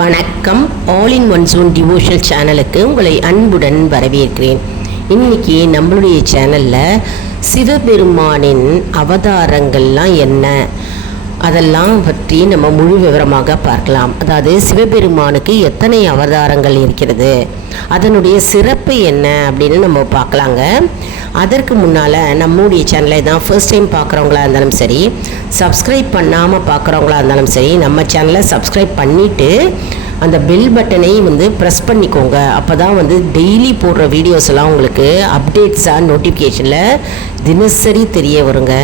வணக்கம். All in one zone devotional சேனலுக்கு உங்களை அன்புடன் வரவேற்கிறேன். இன்றைக்கி நம்மளுடைய சேனலில் சிவபெருமானின் அவதாரங்கள்லாம் என்ன, அதெல்லாம் பற்றி நம்ம முழு விவரமாக பார்க்கலாம். அதாவது சிவபெருமானுக்கு எத்தனை அவதாரங்கள் இருக்கிறது, அதனுடைய சிறப்பு என்ன அப்படின்னு நம்ம பார்க்கலாங்க. அதற்கு முன்னால் நம்முடைய சேனலை தான் ஃபர்ஸ்ட் டைம் பார்க்குறவங்களா இருந்தாலும் சரி, சப்ஸ்கிரைப் பண்ணாமல் பார்க்குறவங்களா இருந்தாலும் சரி, நம்ம சேனலை சப்ஸ்கிரைப் பண்ணிவிட்டு அந்த பெல் பட்டனை ப்ரெஸ் பண்ணிக்கோங்க. அப்போ தான் டெய்லி போடுற வீடியோஸ் எல்லாம் உங்களுக்கு அப்டேட்ஸாக நோட்டிஃபிகேஷனில் தினசரி தெரிய வருங்க.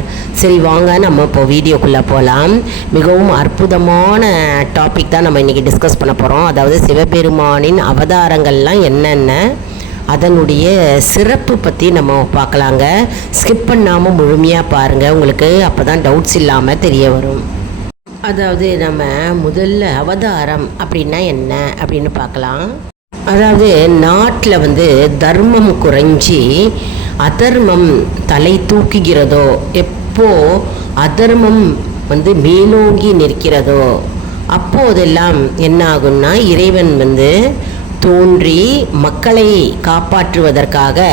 சரி, வாங்க நம்ம இப்போ வீடியோக்குள்ளே போகலாம். மிகவும் அற்புதமான டாபிக் தான் நம்ம இன்றைக்கி டிஸ்கஸ் பண்ண போகிறோம். அதாவது சிவபெருமானின் அவதாரங்கள்லாம் என்னென்ன, அதனுடைய சிறப்பு பற்றி நம்ம பார்க்கலாங்க. ஸ்கிப் பண்ணாமல் முழுமையாக பாருங்கள், உங்களுக்கு அப்போ தான் டவுட்ஸ் இல்லாமல் தெரிய வரும். அதாவது நம்ம முதல்ல அவதாரம் அப்படின்னா என்ன அப்படின்னு பார்க்கலாம். அதாவது நாட்டில் தர்மம் குறைஞ்சி அதர்மம் தலை தூக்குகிறதோ, எப்போ அதர்மம் மேலோங்கி நிற்கிறதோ அப்போதெல்லாம் என்ன ஆகும்னா, இறைவன் தோன்றி மக்களை காப்பாற்றுவதற்காக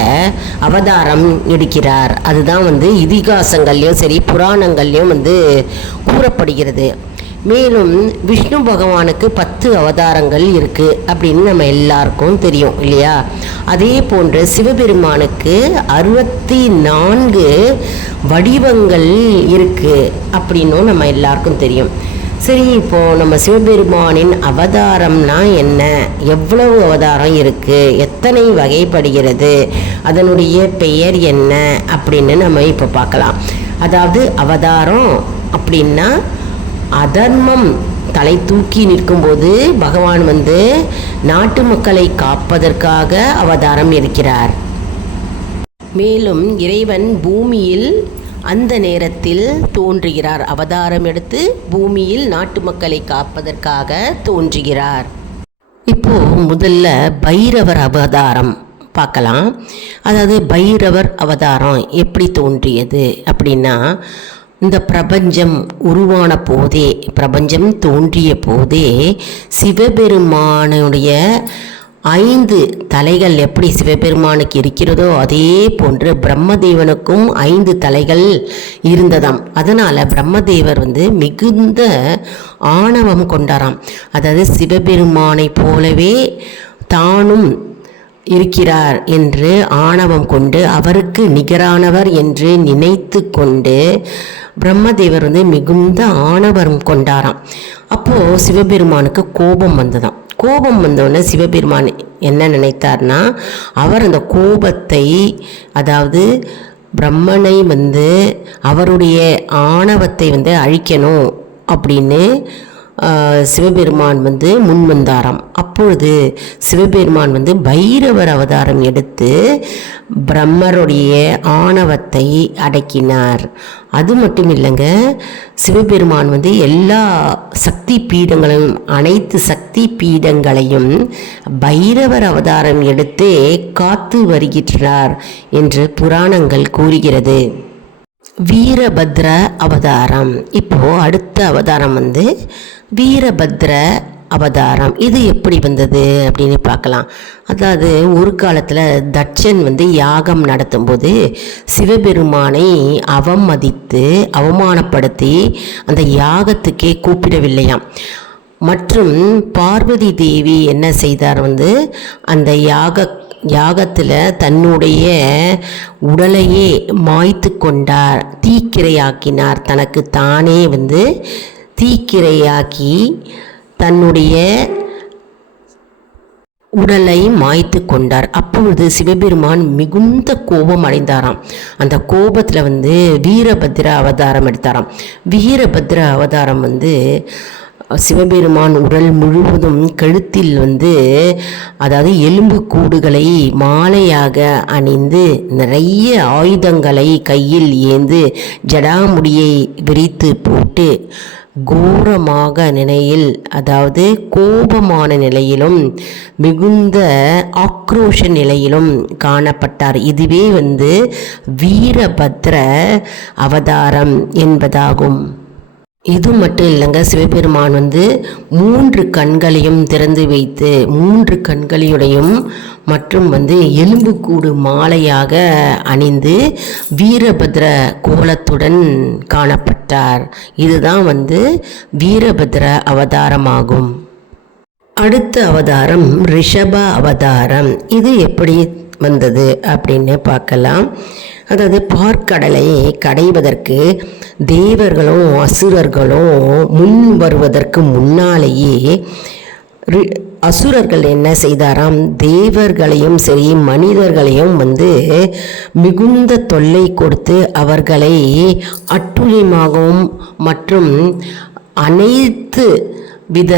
அவதாரம் எடுக்கிறார். அதுதான் இதிகாசங்கள்லையும் சரி புராணங்கள்லையும் கூறப்படுகிறது. மேலும் விஷ்ணு பகவானுக்கு 10 அவதாரங்கள் இருக்குது அப்படின்னு நம்ம எல்லாருக்கும் தெரியும் இல்லையா? அதே போன்று சிவபெருமானுக்கு 64 வடிவங்கள் இருக்குது அப்படின்னும் நம்ம எல்லாருக்கும் தெரியும். சரி, இப்போது நம்ம சிவபெருமானின் அவதாரம்னா என்ன, எவ்வளவு அவதாரம் இருக்குது, எத்தனை வகைப்படுகிறது, அதனுடைய பெயர் என்ன அப்படின்னு நம்ம இப்போ பார்க்கலாம். அதாவது அவதாரம் அப்படின்னா அதர்மம் தலை தூக்கி நிற்கும்போது பகவான் நாட்டு மக்களை காப்பதற்காக அவதாரம் இருக்கிறார். மேலும் இறைவன் பூமியில் அந்த நேரத்தில் தோன்றுகிறார். அவதாரம் எடுத்து பூமியில் நாட்டு மக்களை காப்பதற்காக தோன்றுகிறார். இப்போ முதல்ல பைரவர் அவதாரம் பார்க்கலாம். அதாவது பைரவர் அவதாரம் எப்படி தோன்றியது அப்படின்னா, இந்த பிரபஞ்சம் உருவான போதே, பிரபஞ்சம் தோன்றிய போதே சிவபெருமானுடைய 5 தலைகள் எப்படி சிவபெருமானுக்கு இருக்கிறதோ அதே போன்று பிரம்மதேவனுக்கும் 5 தலைகள் இருந்ததாம். அதனால் பிரம்மதேவர் மிகுந்த ஆணவம் கொண்டாராம். அதாவது சிவபெருமானை போலவே தானும் இருக்கிறார் என்று ஆணவம் கொண்டு, அவருக்கு நிகரானவர் என்று நினைத்து கொண்டு பிரம்மதேவர் மிகுந்த ஆணவம் கொண்டாராம். அப்போது சிவபெருமானுக்கு கோபம் வந்ததாம். கோபம் வந்தோடனே சிவபெருமான் என்ன நினைத்தார்னா, அவர் அந்த கோபத்தை, அதாவது பிரம்மனை அவருடைய ஆணவத்தை அழிக்கணும் அப்படின்னு சிவபெருமான் முன் வந்தாராம். அப்பொழுது சிவபெருமான் பைரவர் அவதாரம் எடுத்து பிரம்மருடைய ஆணவத்தை அடக்கினார். அது மட்டும் இல்லைங்க, சிவபெருமான் எல்லா சக்தி பீடங்களையும், அனைத்து சக்தி பீடங்களையும் பைரவர் அவதாரம் எடுத்தே காத்து வருகிறார் என்று புராணங்கள் கூறுகிறது. வீரபத்ர அவதாரம். இப்போ அடுத்த அவதாரம் வீரபத்ர அவதாரம். இது எப்படி வந்தது அப்படின்னு பார்க்கலாம். அதாவது ஒரு காலத்தில் தட்சன் யாகம் நடத்தும்போது சிவபெருமானை அவமதித்து அவமானப்படுத்தி அந்த யாகத்துக்கே கூப்பிடவில்லையாம். மற்றும் பார்வதி தேவி என்ன செய்தார், அந்த யாகத்தில் தன்னுடைய உடலையே மாய்த்து கொண்டார், தீக்கிரையாக்கினார். தனக்கு தானே தீக்கிரையாக்கி தன்னுடைய உடலை மாய்த்து கொண்டார். அப்பொழுது சிவபெருமான் மிகுந்த கோபம் அடைந்தாராம். அந்த கோபத்தில் வீரபத்ர அவதாரம் எடுத்தாராம். வீரபத்ர அவதாரம் சிவபெருமான் உடல் முழுவதும் கழுத்தில் அதாவது எலும்பு கூடுகளை மாலையாக அணிந்து, நிறைய ஆயுதங்களை கையில் ஏந்து, ஜடாமுடியை விரித்து போட்டு கோரமாக நிலையில், அதாவது கோபமான நிலையிலும் மிகுந்த ஆக்ரோஷ நிலையிலும் காணப்பட்டார். இதுவே வீரபத்ர அவதாரம் என்பதாகும். இது மட்டும் இல்லைங்க, சிவபெருமான் 3 கண்களையும் திறந்து வைத்து 3 கண்களையுடையும் மற்றும் எலும்புக்கூடு மாலையாக அணிந்து வீரபத்ர கோலத்துடன் காணப்பட்டார். இதுதான் வீரபத்ர அவதாரமாகும். அடுத்த அவதாரம் ரிஷப அவதாரம். இது எப்படி வந்தது அப்படின்னு பார்க்கலாம். அதாவது பார்க்கடலை கடைவதற்கு தேவர்களும் அசுரர்களும் முன் வருவதற்கு முன்னாலேயே அசுரர்கள் என்ன செய்தாராம், தேவர்களையும் சரி மனிதர்களையும் மிகுந்த தொல்லை கொடுத்து அவர்களை அட்டுழியமாகவும் மற்றும் அனைத்து வித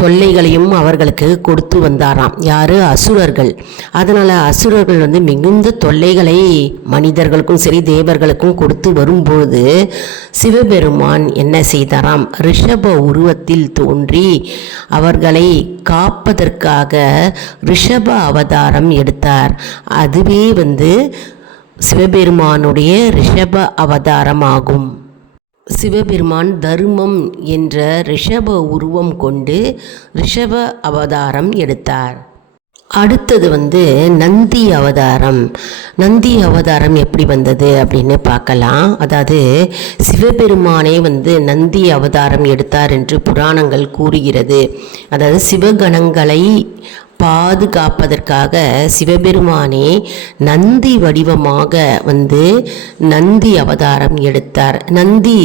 தொல்லைகளையும் அவர்களுக்கு கொடுத்து வந்தாராம். யார்? அசுரர்கள். அதனால் அசுரர்கள் மிகுந்த தொல்லைகளை மனிதர்களுக்கும் சரி தேவர்களுக்கும் கொடுத்து வரும்போது சிவபெருமான் என்ன செய்தாராம், ரிஷப உருவத்தில் தோன்றி அவர்களை காப்பதற்காக ரிஷப அவதாரம் எடுத்தார். அதுவே சிவபெருமானுடைய ரிஷப அவதாரமாகும். சிவபெருமான் தர்மம் என்ற ரிஷப உருவம் கொண்டு ரிஷப அவதாரம் எடுத்தார். அடுத்தது நந்தி அவதாரம். நந்தி அவதாரம் எப்படி வந்தது அப்படின்னு பார்க்கலாம். அதாவது சிவபெருமானே நந்தி அவதாரம் எடுத்தார் என்று புராணங்கள் கூறுகிறது. அதாவது சிவகணங்களை பாதுகாப்பதற்காக சிவபெருமானே நந்தி வடிவமாக நந்தி அவதாரம் எடுத்தார். நந்தி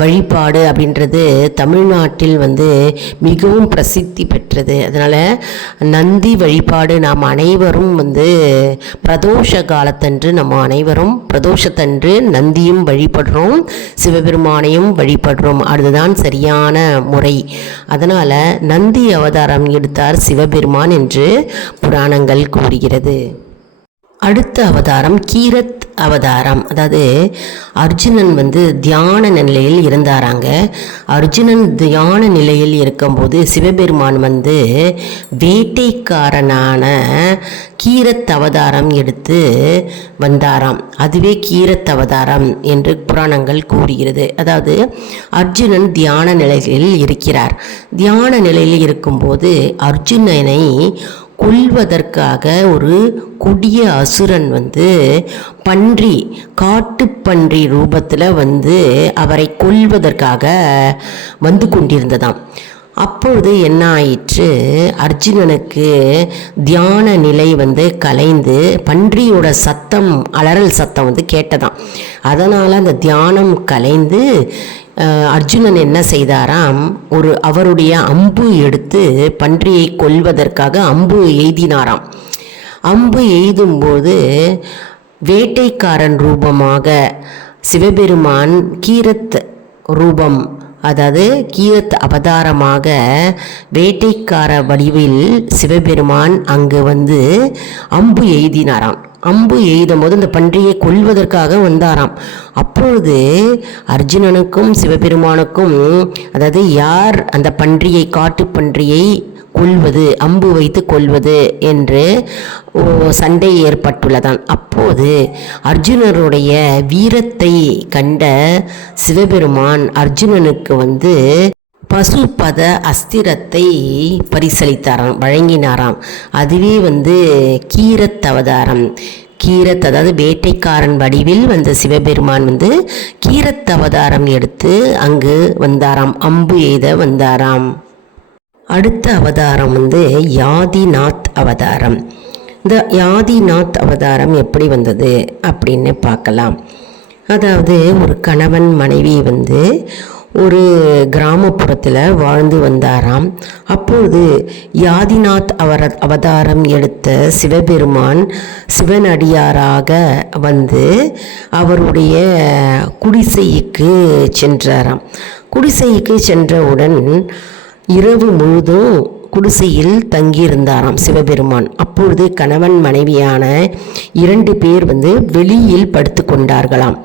வழிபாடு அப்படின்றது தமிழ்நாட்டில் மிகவும் பிரசித்தி பெற்றது. அதனால் நந்தி வழிபாடு நாம் அனைவரும் பிரதோஷ காலத்தன்று நம்ம அனைவரும் பிரதோஷத்தன்று நந்தியும் வழிபடுறோம், சிவபெருமானையும் வழிபடுறோம். அதுதான் சரியான முறை. அதனால் நந்தி அவதாரம் எடுத்தார் சிவபெருமான் என்று புராணங்கள் கூறுகிறது. அடுத்த அவதாரம் கீரத் அவதாரம். அதாவது அர்ஜுனன் தியான நிலையில் இருந்தாராங்க. அர்ஜுனன் தியான நிலையில் இருக்கும்போது சிவபெருமான் வேட்டைக்காரனான கீரத் அவதாரம் எடுத்து வந்தாராம். அதுவே கீரத் அவதாரம் என்று புராணங்கள் கூறுகிறது. அதாவது அர்ஜுனன் தியான நிலையில் இருக்கிறார். தியான நிலையில் இருக்கும்போது அர்ஜுனனை கொல்வதற்காக ஒரு கொடிய அசுரன் பன்றி, காட்டுப்பன்றி ரூபத்தில் அவரை கொல்வதற்காக கொண்டிருந்ததாம். அப்பொழுது என்ன ஆயிற்று, அர்ஜுனனுக்கு தியான நிலை கலைந்து பன்றியோட சத்தம், அலறல் சத்தம் கேட்டதாம். அதனால் அந்த தியானம் கலைந்து அர்ஜுனன் என்ன செய்தாராம், அவருடைய அம்பு எடுத்து பன்றியை கொல்வதற்காக அம்பு எய்தினாராம். அம்பு எய்தும்போது வேட்டைக்காரன் ரூபமாக சிவபெருமான் கீரத் ரூபம், அதாவது கீரத் அவதாரமாக வேட்டைக்கார வடிவில் சிவபெருமான் அங்கு அம்பு எய்தினாராம். அம்பு எய்தும் போது அந்த பன்றியை கொல்வதற்காக வந்தாராம். அப்பொழுது அர்ஜுனனுக்கும் சிவபெருமானுக்கும், அதாவது யார் அந்த பன்றியை, காட்டு பன்றியை கொல்வது, அம்பு வைத்து கொல்வது என்று சண்டை ஏற்பட்டுள்ளதான். அப்போது அர்ஜுனருடைய வீரத்தை கண்ட சிவபெருமான் அர்ஜுனனுக்கு பசுபத அஸ்திரத்தை பரிசளித்தாராம், வழங்கினாராம். அதுவே கீரத் அவதாரம். கீரத், அதாவது வேட்டைக்காரன் வடிவில் சிவபெருமான் கீரத் அவதாரம் எடுத்து அங்கு வந்தாராம், அம்பு எய்த வந்தாராம். அடுத்த அவதாரம் யாதிநாத் அவதாரம். இந்த யாதிநாத் அவதாரம் எப்படி வந்தது அப்படின்னு பார்க்கலாம். அதாவது ஒரு கணவன் மனைவி ஒரு கிராமப்புறத்தில் வாழ்ந்து வந்தாராம். அப்போது யாதிநாத் அவதாரம் எடுத்த சிவபெருமான் சிவனடியாராக அவருடைய குடிசைக்கு சென்றாராம். குடிசைக்கு சென்றவுடன் இரவு முழுதும் குடிசையில் தங்கியிருந்தாராம் சிவபெருமான். அப்பொழுது கணவன் மனைவியான 2 பேர் வெளியில் படுத்து கொண்டார்களாம்.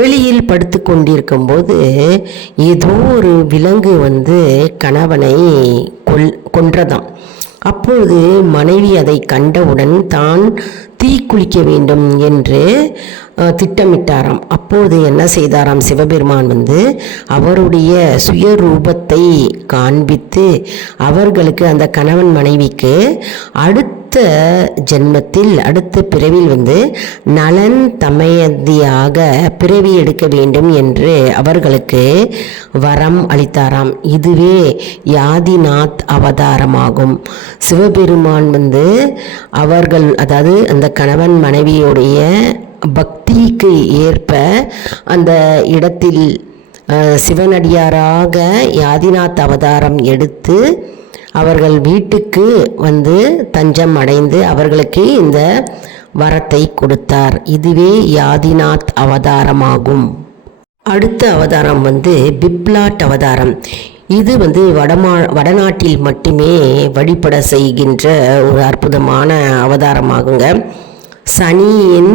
வெளியில் படுத்து கொண்டிருக்கும்போது ஏதோ ஒரு விலங்கு கணவனை கொன்றதாம். அப்பொழுது மனைவி அதை கண்டவுடன் தான் தீக்குளிக்க வேண்டும் என்று திட்டமிட்டாராம். அப்போது என்ன செய்தாராம் சிவபெருமான் அவருடைய சுயரூபத்தை காண்பித்து அவர்களுக்கு, அந்த கணவன் மனைவிக்கு அடுத்த ஜென்மத்தில், அடுத்த பிறவில் நலன் தமயந்தியாக பிறவி எடுக்க வேண்டும் என்று அவர்களுக்கு வரம் அளித்தாராம். இதுவே யாதிநாத் அவதாரமாகும். சிவபெருமான் அவர்கள், அதாவது அந்த கணவன் மனைவியுடைய பக்திக்கு ஏற்ப அந்த இடத்தில் சிவனடியாராக யாதிநாத் அவதாரம் எடுத்து அவர்கள் வீட்டுக்கு தஞ்சம் அடைந்து அவர்களுக்கு இந்த வரத்தை கொடுத்தார். இதுவே யாதிநாத் அவதாரமாகும். அடுத்த அவதாரம் பிப்லாட் அவதாரம். இது வடநாட்டில் மட்டுமே வழிபட செய்கின்ற ஒரு அற்புதமான அவதாரமாகுங்க. சனியின்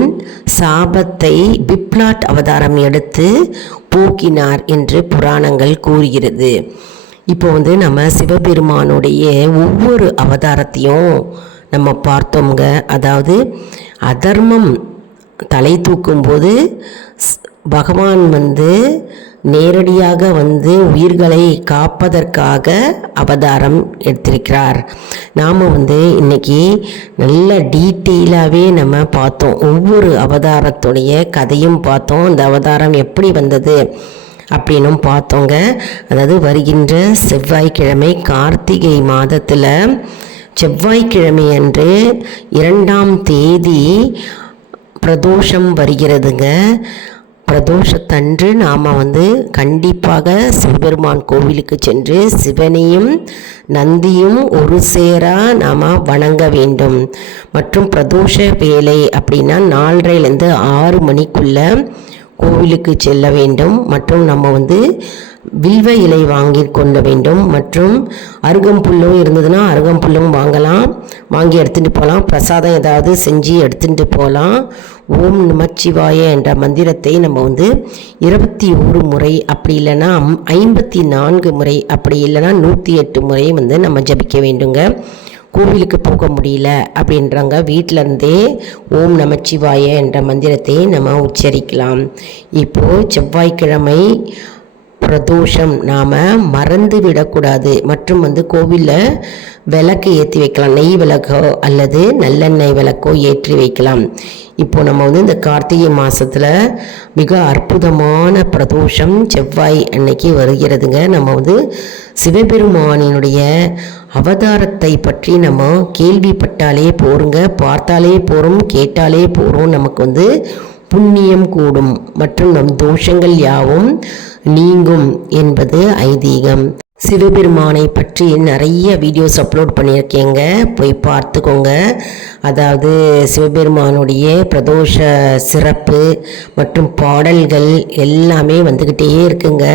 சாபத்தை பிப்லாட் அவதாரம் எடுத்து போக்கினார் என்று புராணங்கள் கூறுகிறது. இப்போ நம்ம சிவபெருமானுடைய ஒவ்வொரு அவதாரத்தையும் நம்ம பார்த்தோங்க. அதாவது அதர்மம் தலை தூக்கும்போது பகவான் நேரடியாக உயிர்களை காப்பதற்காக அவதாரம் எடுத்திருக்கிறார். நாம் இன்னைக்கு நல்ல டீட்டெயிலாகவே நம்ம பார்த்தோம். ஒவ்வொரு அவதாரத்துடைய கதையும் பார்த்தோம். அந்த அவதாரம் எப்படி வந்தது அப்படின்னும் பார்த்தோங்க. அதாவது வருகின்ற செவ்வாய்க்கிழமை, கார்த்திகை மாதத்தில் செவ்வாய்க்கிழமை அன்று 2ஆம் தேதி பிரதோஷம் வருகிறதுங்க. பிரதோஷத்தன்று நாம் கண்டிப்பாக சிவபெருமான் கோவிலுக்கு சென்று சிவனையும் நந்தியும் ஒரு சேரா நாம் வணங்க வேண்டும். மற்றும் பிரதோஷ வேலை அப்படின்னா 4:30லேருந்து 6 மணிக்குள்ளே கோவிலுக்கு செல்ல வேண்டும். மற்றும் நம்ம வில்வ இலை வாங்கி கொள்ள வேண்டும். மற்றும் அருகம்புல்லும் இருந்ததுன்னா அருகம்புல்லும் வாங்கி எடுத்துகிட்டு போகலாம். பிரசாதம் ஏதாவது செஞ்சு எடுத்துகிட்டு போகலாம். ஓம் நமச்சிவாய என்ற மந்திரத்தை நம்ம 21 முறை, அப்படி இல்லைன்னா 54 முறை, அப்படி இல்லைன்னா 108 முறை நம்ம ஜபிக்க வேண்டுங்க. கோவிலுக்கு போக முடியல அப்படின்றாங்க, வீட்டிலருந்தே ஓம் நமச்சிவாய என்ற மந்திரத்தை நம்ம உச்சரிக்கலாம். இப்போது செவ்வாய்க்கிழமை பிரதோஷம் நாம் மறந்து விடக்கூடாது. மற்றும் கோவிலில் விளக்கு ஏற்றி வைக்கலாம். நெய் விளக்கோ அல்லது நல்லெண்ணெய் விளக்கோ ஏற்றி வைக்கலாம். இப்போது நம்ம இந்த கார்த்திகை மாதத்தில் மிக அற்புதமான பிரதோஷம் செவ்வாய் அன்னைக்கு வருகிறதுங்க. நம்ம சிவபெருமானினுடைய அவதாரத்தை பற்றி நம்ம கேள்விப்பட்டாலே போருங்க, பார்த்தாலே போகிறோம், கேட்டாலே போகிறோம். நமக்கு புண்ணியம் கூடும் மற்றும் நம் தோஷங்கள் யாவும் நீங்கும் என்பது ஐதீகம். சிவபெருமானை பற்றி நிறைய வீடியோஸ் அப்லோட் பண்ணியிருக்கேங்க, போய் பார்த்துக்கோங்க. அதாவது சிவபெருமானுடைய பிரதோஷ சிறப்பு மற்றும் பாடல்கள் எல்லாமே வந்துக்கிட்டே இருக்குங்க.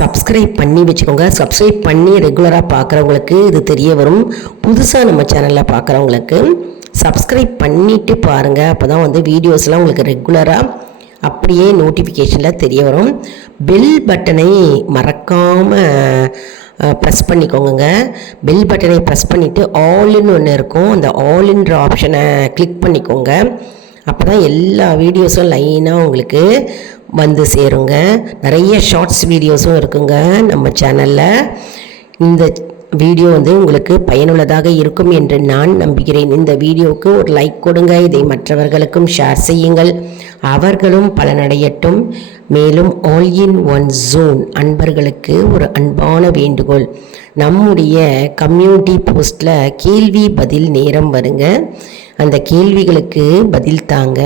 சப்ஸ்கிரைப் பண்ணி வச்சுக்கோங்க. சப்ஸ்கிரைப் பண்ணி ரெகுலராக பார்க்குறவங்களுக்கு இது தெரிய வரும். புதுசாக நம்ம சேனலில் பார்க்குறவங்களுக்கு சப்ஸ்கிரைப் பண்ணிவிட்டு பாருங்கள். அப்போ தான் வீடியோஸ்லாம் உங்களுக்கு ரெகுலராக அப்படியே நோட்டிஃபிகேஷனில் தெரிய வரும். பெல் பட்டனை மறக்காமல் ப்ரெஸ் பண்ணிக்கோங்க. பெல் பட்டனை ப்ரெஸ் பண்ணிவிட்டு ஆல்னு ஒன்று இருக்கும், அந்த ஆல்ன்ற ஆப்ஷனை கிளிக் பண்ணிக்கோங்க. அப்போ தான் எல்லா வீடியோஸும் லைனாக உங்களுக்கு சேருங்க. நிறைய ஷார்ட்ஸ் வீடியோஸும் இருக்குங்க நம்ம சேனலில். இந்த வீடியோ உங்களுக்கு பயனுள்ளதாக இருக்கும் என்று நான் நம்புகிறேன். இந்த வீடியோவுக்கு ஒரு லைக் கொடுங்க. இதை மற்றவர்களுக்கும் ஷேர் செய்யுங்கள், அவர்களும் பலனடையட்டும். மேலும் ஆல் இன் ஒன் ஜோன் அன்பர்களுக்கு ஒரு அன்பான வேண்டுகோள், நம்முடைய கம்யூனிட்டி போஸ்ட்டில் கேள்வி பதில் நேரம் வருங்க. அந்த கேள்விகளுக்கு பதில் தாங்க.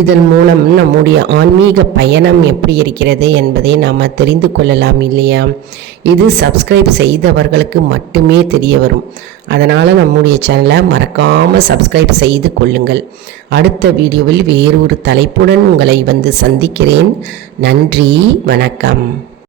இதன் மூலம் நம்முடைய ஆன்மீக பயணம் எப்படி இருக்கிறது என்பதை நாம் தெரிந்து கொள்ளலாம் இல்லையா? இது சப்ஸ்கிரைப் செய்தவர்களுக்கு மட்டுமே தெரிய வரும். அதனால் நம்முடைய சேனலை மறக்காமல் சப்ஸ்கிரைப் செய்து கொள்ளுங்கள். அடுத்த வீடியோவில் வேறு ஒரு தலைப்புடன் உங்களை சந்திக்கிறேன். நன்றி, வணக்கம்.